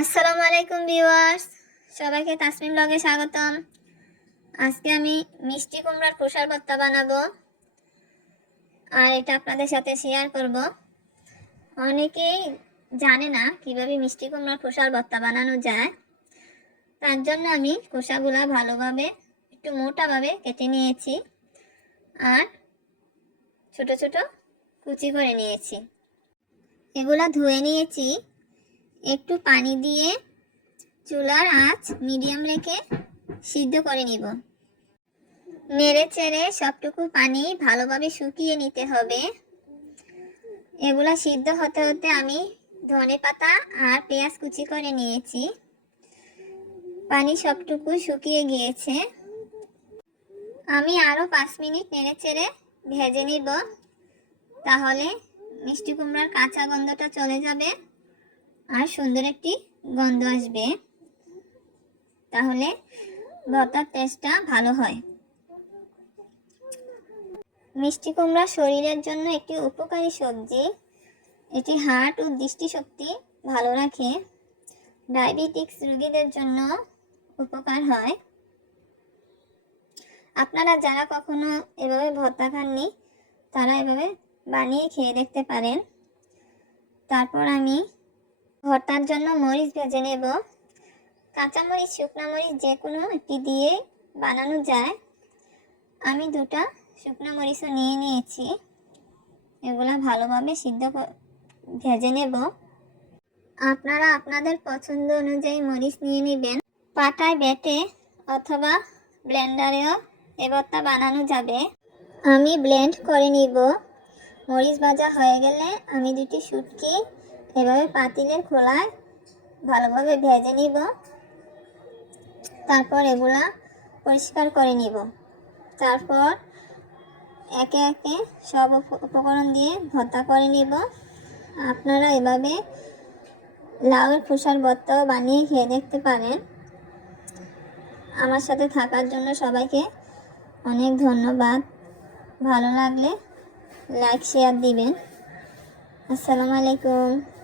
আসসালামু আলাইকুম ভিউয়ার্স। সবাইকে তাসমিম ব্লগে স্বাগতম। আজকে আমি মিষ্টি কুমড়ার খোসার ভর্তা বানাবো। আর এটা আপনাদের সাথে শেয়ার করব। অনেকেই জানে না কীভাবে মিষ্টি কুমড়ার খোসার ভর্তা বানানো যায়। তার জন্য আমি খোসাগুলা ভালোভাবে, একটু মোটাভাবে কেটে নিয়েছি। আর ছোট ছোট কুচি করে নিয়েছি। এগুলা ধুয়ে নিয়েছি। একটু পানি দিয়ে চুলার আঁচ মিডিয়াম রেখে সিদ্ধ করে নিব। নেড়ে চেড়ে সবটুকু পানি ভালোভাবে শুকিয়ে নিতে হবে। এগুলো সিদ্ধ হতে হতে আমি ধনে পাতা আর পেঁয়াজ কুচি করে নিয়েছি। পানি সবটুকু শুকিয়ে গিয়েছে। আমি আরও পাঁচ মিনিট নেড়ে চেড়ে ভেজে নিব। তাহলে মিষ্টি কুমড়ার কাঁচা গন্ধটা চলে যাবে। আর সুন্দর একটি গন্ধ আসবে। তাহলে ভর্তার টেস্টটা ভালো হয়। মিষ্টি কুমড়া শরীরের জন্য একটি উপকারী সবজি। এটি হার্ট ও দৃষ্টিশক্তি ভালো রাখে। ডায়াবেটিক্স রোগীদের জন্য উপকার হয়। আপনারা যারা কখনো এভাবে ভর্তা খাননি, তারা এভাবে বানিয়ে খেয়ে দেখতে পারেন। তারপর আমি ভর্তার জন্য মরিচ ভেজে নেব। কাঁচামরিচ, শুকনো মরিচ যে কোনো একটি দিয়ে বানানো যায়। আমি দুটা শুকনো মরিচও নিয়ে নিয়েছি। এগুলো ভালোভাবে সিদ্ধ ভেজে নেব। আপনারা আপনাদের পছন্দ অনুযায়ী মরিচ নিয়ে নেবেন। পাটায় বেটে অথবা ব্লেন্ডারেও এ ভর্তা বানানো যাবে। আমি ব্লেন্ড করে নিব। মরিচ ভাজা হয়ে গেলে আমি দুটি শুটকি এভাবে পাতিলের খোলায় ভালোভাবে ভেজে নিব। তারপর এগুলা পরিষ্কার করে নিব। তারপর একে একে সব উপকরণ দিয়ে ভর্তা করে নিব। আপনারা এভাবে লাউয়ের খোসার ভর্তাও বানিয়ে খেয়ে দেখতে পারেন। আমার সাথে থাকার জন্য সবাইকে অনেক ধন্যবাদ। ভালো লাগলে লাইক, শেয়ার দিবেন। আসসালামু আলাইকুম।